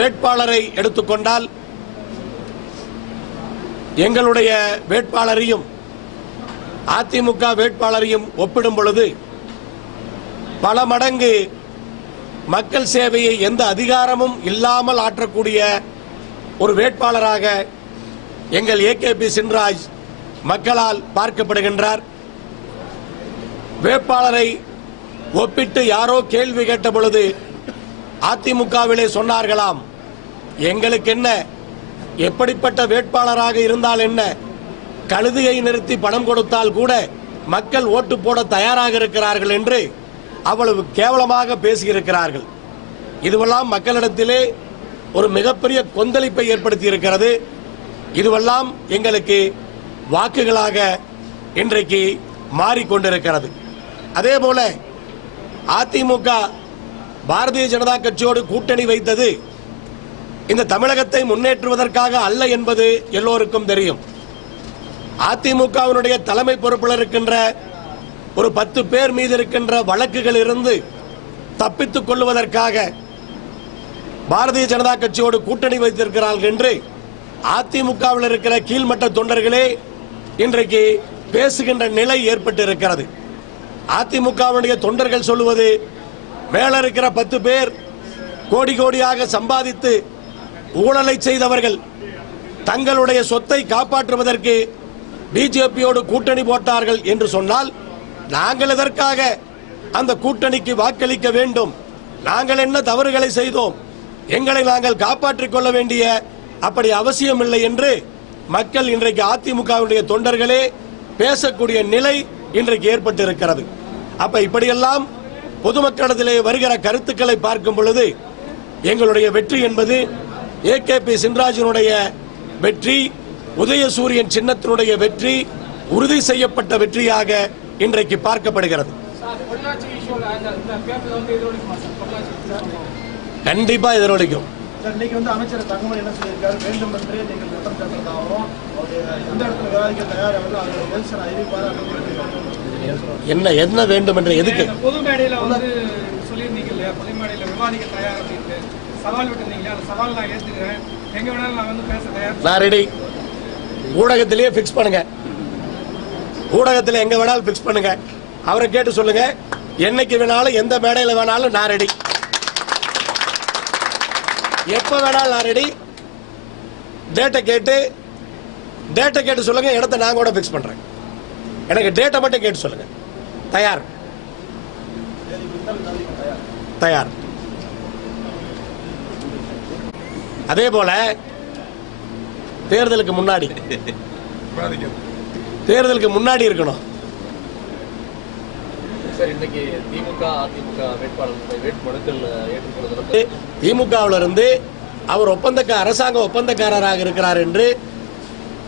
வேட்பாளரை எடுத்துக்கொண்டால் எங்களுடைய வேட்பாளரையும் அதிமுக வேட்பாளரையும் ஒப்பிடும் பொழுது பல மடங்கு மக்கள் சேவையை எந்த அதிகாரமும் இல்லாமல் ஆற்றக்கூடிய ஒரு வேட்பாளராக எங்கள் ஏகேபி சின்ராஜ் மக்களால் பார்க்கப்படுகின்றார். வேட்பாளரை ஒப்பிட்டு யாரோ கேள்வி கேட்ட பொழுது அதிமுகவிலே சொன்னார்களாம் எங்களுக்கு என்ன? எப்படிப்பட்ட வேட்பாளராக இருந்தால் என்ன? கழுதையை நிறுத்தி பணம் கொடுத்தால் கூட மக்கள் ஓட்டு போட தயாராக இருக்கிறார்கள் என்று அவ்வளவு கேவலமாக பேசியிருக்கிறார்கள். இதுவெல்லாம் மக்களிடத்திலே ஒரு மிகப்பெரிய கொந்தளிப்பை ஏற்படுத்தி இருக்கிறது இதுவெல்லாம் எங்களுக்கு வாக்குகளாக இன்றைக்கு மாறிக்கொண்டிருக்கிறது. அதே போல அதிமுக பாரதிய ஜனதா கட்சியோடு கூட்டணி வைத்தது இந்த தமிழகத்தை முன்னேற்றுவதற்காக அல்ல என்பது எல்லோருக்கும் தெரியும். அதிமுகவினுடைய தலைமை பொறுப்பில் இருக்கின்ற ஒரு பத்து பேர் மீது இருக்கின்ற வழக்குகள் இருந்து தப்பித்துக் கொள்வதற்காக பாரதிய ஜனதா கட்சியோடு கூட்டணி வைத்திருக்கிறார்கள் என்று அதிமுகவில் இருக்கிற கீழ்மட்ட தொண்டர்களே இன்றைக்கு பேசுகின்ற நிலை ஏற்பட்டு இருக்கிறது அதிமுகவுடைய தொண்டர்கள் சொல்லுவது மேல இருக்கிற பத்து பேர் கோடி கோடியாக சம்பாதித்து ஊழலை செய்தவர்கள் தங்களுடைய சொத்தை காப்பாற்றுவதற்கு பிஜேபியோடு கூட்டணி போட்டார்கள் என்று சொன்னால் நாங்கள் எதற்காக அந்த கூட்டணிக்கு வாக்களிக்க வேண்டும்? நாங்கள் என்ன தவறுகளை செய்தோம்? எங்களை நாங்கள் காப்பாற்றிக் கொள்ள வேண்டிய அப்படி அவசியம் இல்லை என்று மக்கள் இன்றைக்கு அதிமுகவுடைய தொண்டர்களே பேசக்கூடிய நிலை இன்றைக்கு ஏற்பட்டிருக்கிறது. அப்ப இப்படியெல்லாம் பொதுமக்களிடத்திலே வருகிற கருத்துக்களை பார்க்கும் பொழுது எங்களுடைய வெற்றி என்பது ஏகேபி சின்ராஜனுடைய வெற்றி உதயசூரியன் சின்னத்தினுடைய வெற்றி உறுதி செய்யப்பட்ட வெற்றியாக இன்றைக்கு பார்க்கப்படுகிறது. கண்டிப்பா எதிரொலிக்கும். என்ன என்ன வேண்டும் என்ற எதுக்கு? சவால் விட்டுருந்தீங்க அந்த சவால் நான் ஏத்துக்கிறேன். எங்க வேணாலும் நான் வந்து பேச நான் ரெடி ஊடகத்திலேயே ஃபிக்ஸ் பண்ணுங்க. ஊடகத்தில் எங்கே வேணாலும் ஃபிக்ஸ் பண்ணுங்க. அவரை கேட்டு சொல்லுங்க. என்னைக்கு வேணாலும் எந்த மேடையில் வேணாலும் நான் ரெடி எப்ப வேணாலும் நான் ரெடி டேட்டை கேட்டு டேட்டை கேட்டு சொல்லுங்கள் இடத்த நான் கூட ஃபிக்ஸ் பண்ணுறேன் எனக்கு டேட்டை மட்டும் கேட்டு சொல்லுங்கள் தயார். தயார். அதே போல தேர்தலுக்கு முன்னாடி. தேர்தலுக்கு முன்னாடி இருக்கணும். திமுகவில் இருந்து அவர் ஒப்பந்தக்க அரசாங்க ஒப்பந்தக்காரராக இருக்கிறார் என்று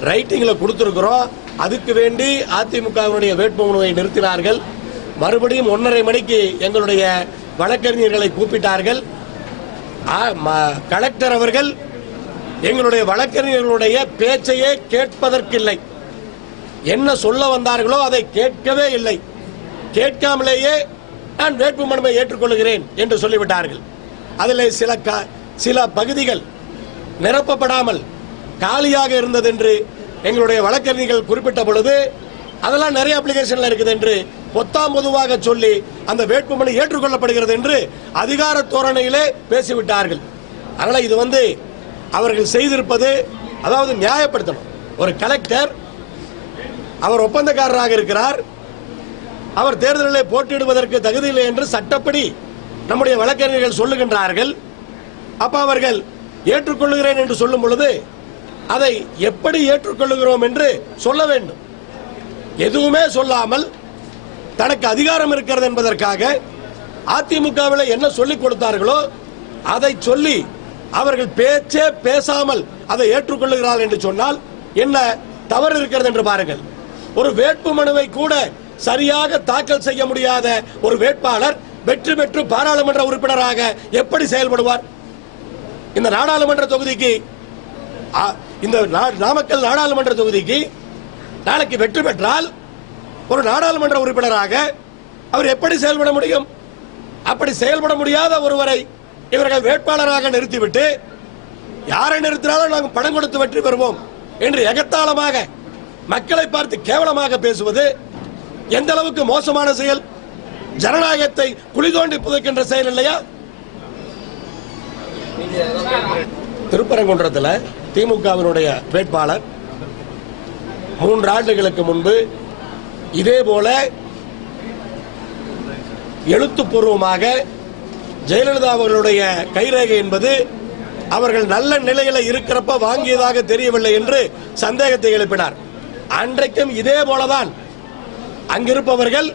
ரைட்டிங்கில் கொடுத்துருக்கிறோம். அதுக்கு வேண்டி அதிமுகவினுடைய வேட்புமனுவை நிறுத்தினார்கள். மறுபடியும் ஒன்றரை மணிக்கு எங்களுடைய வழக்கறிஞர்களை கூப்பிட்டார்கள். கலெக்டர் அவர்கள் எங்களுடைய வழக்கறிஞர்களுடைய பேச்சையே கேட்பதற்கில்லை. என்ன சொல்ல வந்தார்களோ அதை கேட்கவே இல்லை. கேட்காமலேயே நான் வேட்பு மனுவை ஏற்றுக்கொள்கிறேன் என்று சொல்லிவிட்டார்கள். அதில் சில க- சில பகுதிகள் நிரப்பப்படாமல் காலியாக இருந்தது என்று எங்களுடைய வழக்கறிஞர்கள் குறிப்பிட்ட பொழுது அதெல்லாம் நிறைய அப்ளிகேஷன்ல இருக்குது என்று பொத்தாம் பொதுவாக சொல்லி அந்த வேட்புமனு ஏற்றுக்கொள்ளப்படுகிறது என்று அதிகார தோரணையிலே பேசிவிட்டார்கள். அதனால் இது வந்து அவர்கள் செய்திருப்பது அதாவது நியாயப்படுத்தணும். ஒரு கலெக்டர் அவர் ஒப்பந்தக்காரராக இருக்கிறார். அவர் தேர்தலில் போட்டியிடுவதற்கு தகுதியில்லை என்று சட்டப்படி நம்முடைய வழக்கறிஞர்கள் சொல்லுகின்றார்கள். அப்ப அவர்கள் ஏற்றுக்கொள்ளுகிறேன் என்று சொல்லும் பொழுது அதை எப்படி ஏற்றுக்கொள்ளுகிறோம் என்று சொல்ல வேண்டும். எதுவுமே சொல்லாமல் தனக்கு அதிகாரம் இருக்கிறது என்பதற்காக அதிமுகவில் என்ன சொல்லிக் கொடுத்தார்களோ அதை சொல்லி அவர்கள் பேச்சே பேசாமல் அதை ஏற்றுக்கொள்ளுகிறார்கள் என்று சொன்னால் என்ன தவறு இருக்கிறது என்று பாருங்கள். ஒரு வேட்பு மனுவை கூட சரியாக தாக்கல் செய்ய முடியாத ஒரு வேட்பாளர் வெற்றி பெற்று பாராளுமன்ற உறுப்பினராக எப்படி செயல்படுவார்? இந்த நாடாளுமன்ற தொகுதிக்கு இந்த நா- நாமக்கல் நாடாளுமன்ற தொகுதிக்கு நாளைக்கு வெற்றி பெற்றால் ஒரு நாடாளுமன்ற உறுப்பினராக அவர் எப்படி செயல்பட முடியும்? அப்படி செயல்பட முடியாத ஒருவரை இவர்கள் வேட்பாளராக நிறுத்திவிட்டு யாரை நிறுத்தினாலும் நாங்கள் பணம் கொடுத்து வெற்றி பெறுவோம் என்று எகத்தாளமாக மக்களை பார்த்து கேவலமாக பேசுவது எந்த அளவுக்கு மோசமான செயல்? ஜனநாயகத்தை குளிதோண்டி புதைக்கின்ற செயல் இல்லையா? திருப்பரங்குன்றத்தில் திமுகவினுடைய வேட்பாளர் மூன்று ஆண்டுகளுக்கு முன்பு இதே போல எழுத்துப்பூர்வமாக ஜெயலலிதா அவர்களுடைய கைரேகை என்பது அவர்கள் நல்ல நிலையில இருக்கிறப்ப வாங்கியதாக தெரியவில்லை என்று சந்தேகத்தை எழுப்பினார். அன்றைக்கும் இதே போலதான் அங்கிருப்பவர்கள்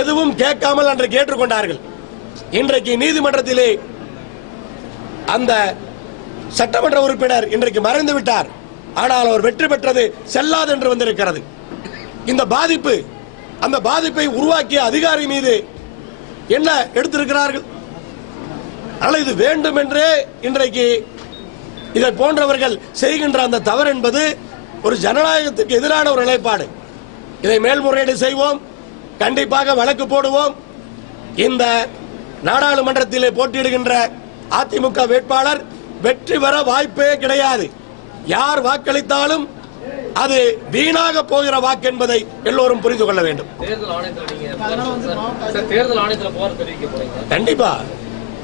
எதுவும் கேட்காமல் அன்று கேட்டுக்கொண்டார்கள். இன்றைக்கு நீதிமன்றத்திலே அந்த சட்டமன்ற உறுப்பினர் இன்றைக்கு மறைந்து விட்டார் ஆனால் அவர் வெற்றி பெற்றது செல்லாது என்று வந்திருக்கிறது. இந்த பாதிப்பு அந்த பாதிப்பை உருவாக்கிய அதிகாரி மீது என்ன எடுத்திருக்கிறார்கள்? ஆனால் இது வேண்டும் என்றே இன்றைக்கு இதை போன்றவர்கள் செய்கின்ற அந்த தவறு என்பது ஒரு ஜனநாயகத்துக்கு எதிரான ஒரு நிலைப்பாடு. இதை மேல்முறையீடு செய்வோம் கண்டிப்பாக வழக்கு போடுவோம். இந்த நாடாளுமன்றத்திலே போட்டியிடுகின்ற அதிமுக வேட்பாளர் வெற்றி பெற வாய்ப்பே கிடையாது. யார் வாக்களித்தாலும் அது வீணாக போகிற வாக்கு என்பதை எல்லோரும் புரிந்து கொள்ள வேண்டும். கண்டிப்பா.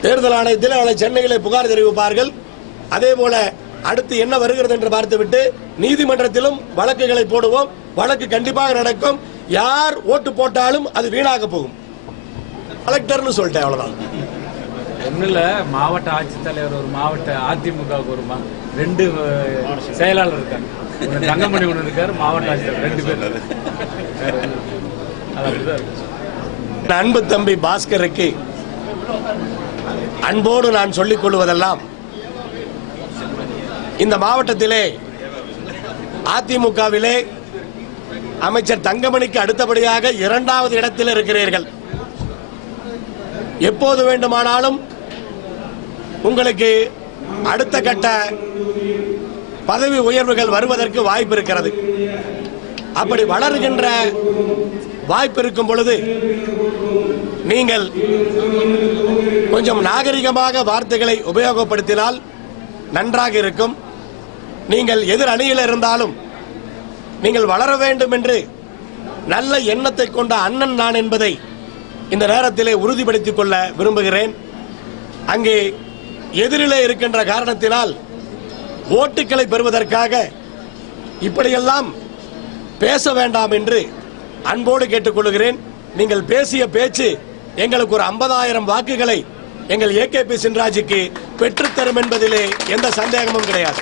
தேர்தல் ஆணையத்தில் அவளை சென்னையிலே புகார் தெரிவிப்பார்கள். அதே போல அடுத்து என்ன வருகிறது என்று பார்த்துவிட்டு நீதிமன்றத்திலும் வழக்குகளை போடுவோம். வழக்கு கண்டிப்பாக நடக்கும். யார் ஓட்டு போட்டாலும் அது வீணாக போகும். கலெக்டர்னு சொல்லிட்டேன் அவ்வளவுதான். ஒன்றும் இல்லை. மாவட்ட ஆட்சித்தலைவர் ஒரு மாவட்ட அதிமுகவுக்கு ஒரு ரெண்டு செயலாளர் இருக்காங்க. தங்கமணி ஒன்று இருக்காரு மாவட்ட ஆட்சியர் ரெண்டு பேர். அப்படிதான் அன்பு தம்பி பாஸ்கருக்கு அன்போடு நான் சொல்லிக் கொள்வதெல்லாம் இந்த மாவட்டத்திலே அதிமுகவிலே அமைச்சர் தங்கமணிக்கு அடுத்தபடியாக இரண்டாவது இடத்தில் இருக்கிறீர்கள். எப்போது வேண்டுமானாலும் உங்களுக்கு அடுத்த கட்ட பதவி உயர்வுகள் வருவதற்கு வாய்ப்பு இருக்கிறது. அப்படி வளர்கின்ற வாய்ப்பு இருக்கும் பொழுது நீங்கள் கொஞ்சம் நாகரிகமாக வார்த்தைகளை உபயோகப்படுத்தினால் நன்றாக இருக்கும். நீங்கள் எதிர் அணியில் இருந்தாலும் நீங்கள் வளர வேண்டும் என்று நல்ல எண்ணத்தை கொண்ட அண்ணன் நான் என்பதை இந்த நேரத்திலே உறுதிப்படுத்திக் கொள்ள விரும்புகிறேன். அங்கே எதிரிலே இருக்கின்ற காரணத்தினால் ஓட்டுக்களை பெறுவதற்காக இப்படியெல்லாம் பேச வேண்டாம் என்று அன்போடு கேட்டுக்கொள்கிறேன். நீங்கள் பேசிய பேச்சு எங்களுக்கு ஒரு ஐம்பதாயிரம் வாக்குகளை எங்கள் ஏகேபி சின்ராஜுக்கு பெற்றுத்தரும் என்பதிலே எந்த சந்தேகமும் கிடையாது.